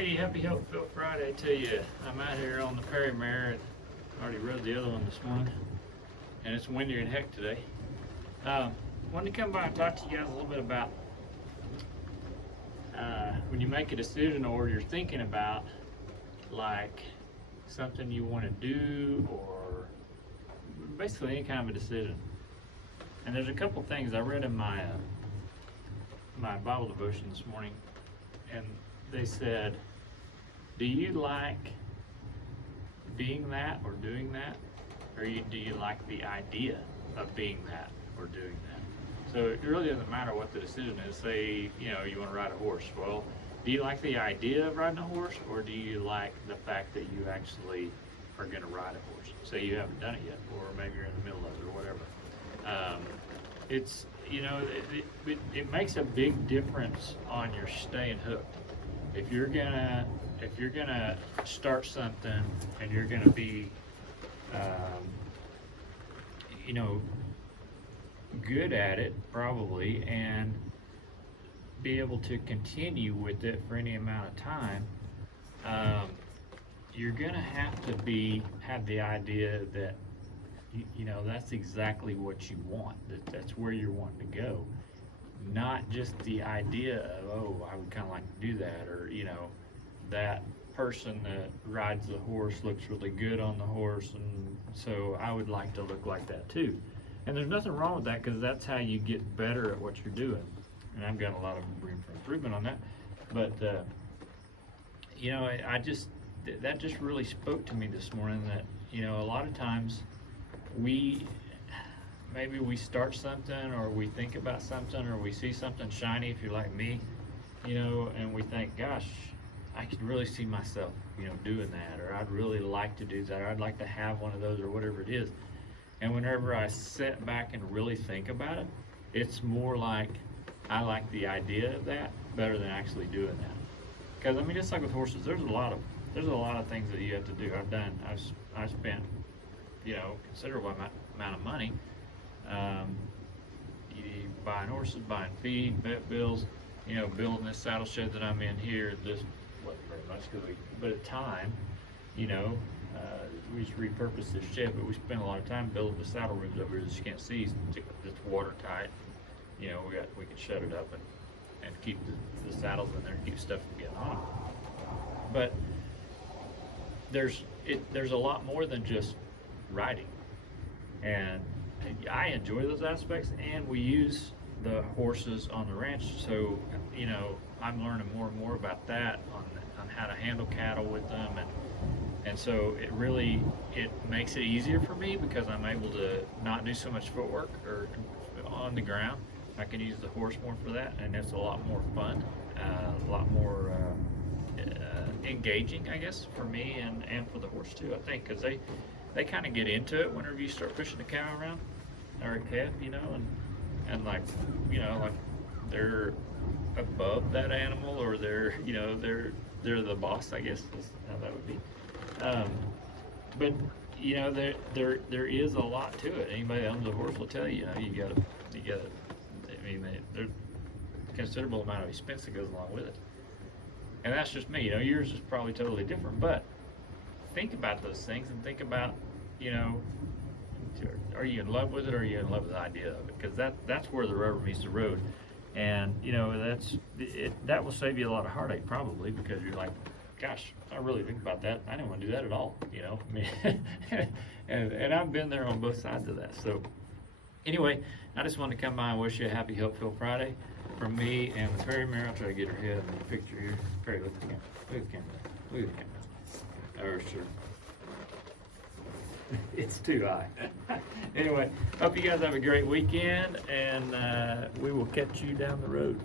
Hey, happy Helpville Friday to you. I'm out here on the Perry Mare. I already rode the other one this morning, and it's windier than heck today. Wanted to come by and talk to you guys a little bit about when you make a decision or you're thinking about like something you want to do or basically any kind of a decision. And there's a couple things I read in my my Bible devotion this morning, and they said, do you like being that or doing that? Or do you like the idea of being that or doing that? So it really doesn't matter what the decision is. Say, you want to ride a horse. Well, do you like the idea of riding a horse, or do you like the fact that you actually are going to ride a horse? Say you haven't done it yet, or maybe you're in the middle of it or whatever. It makes a big difference on your staying hooked. If you're gonna start something and you're gonna be good at it probably, and be able to continue with it for any amount of time, you're gonna have to have the idea that that's exactly what you want, that's where you're wanting to go, not just the idea of, oh, I would kind of like to do that, or that person that rides the horse looks really good on the horse, and so I would like to look like that too. And there's nothing wrong with that, because that's how you get better at what you're doing, and I've got a lot of room for improvement on that. But that just really spoke to me this morning, that a lot of times maybe we start something, or we think about something, or we see something shiny, if you're like me, and we think, gosh, I could really see myself, doing that, or I'd really like to do that, or I'd like to have one of those, or whatever it is. And whenever I sit back and really think about it, it's more like I like the idea of that better than actually doing that. Because just like with horses, there's a lot of things that you have to do. I've spent considerable amount of money buying horses, buying feed, vet bills, building this saddle shed that I'm in here. This wasn't very much, but at time, we just repurposed this shed, but we spent a lot of time building the saddle rooms over here that you can't see. It's watertight. We can shut it up and keep the saddles in there, keep stuff from getting on. But there's a lot more than just riding, and I enjoy those aspects, and we use the horses on the ranch, so I'm learning more and more about that, on how to handle cattle with them, and so it makes it easier for me, because I'm able to not do so much footwork or on the ground. I can use the horse more for that, and it's a lot more fun, a lot more engaging, I guess, for me and for the horse too, I think, because they kind of get into it whenever you start pushing the cow around, or a calf, and like they're above that animal, or they're the boss, I guess is how that would be. But there is a lot to it. Anybody that owns a horse will tell you, you gotta. There's a considerable amount of expense that goes along with it, and that's just me. Yours is probably totally different, but think about those things, and think about, are you in love with it, or are you in love with the idea of it? Because that's where the rubber meets the road, and that will save you a lot of heartache probably, because you're like, gosh, I really think about that. I didn't want to do that at all, and I've been there on both sides of that. So anyway, I just wanted to come by and wish you a happy Helpville Friday from me and the Perry Mare. I'll try to get her head in the picture here. Perry, look at the camera. Look at the camera. Look at the camera. Oh, sure. It's too high. Anyway, hope you guys have a great weekend, and we will catch you down the road.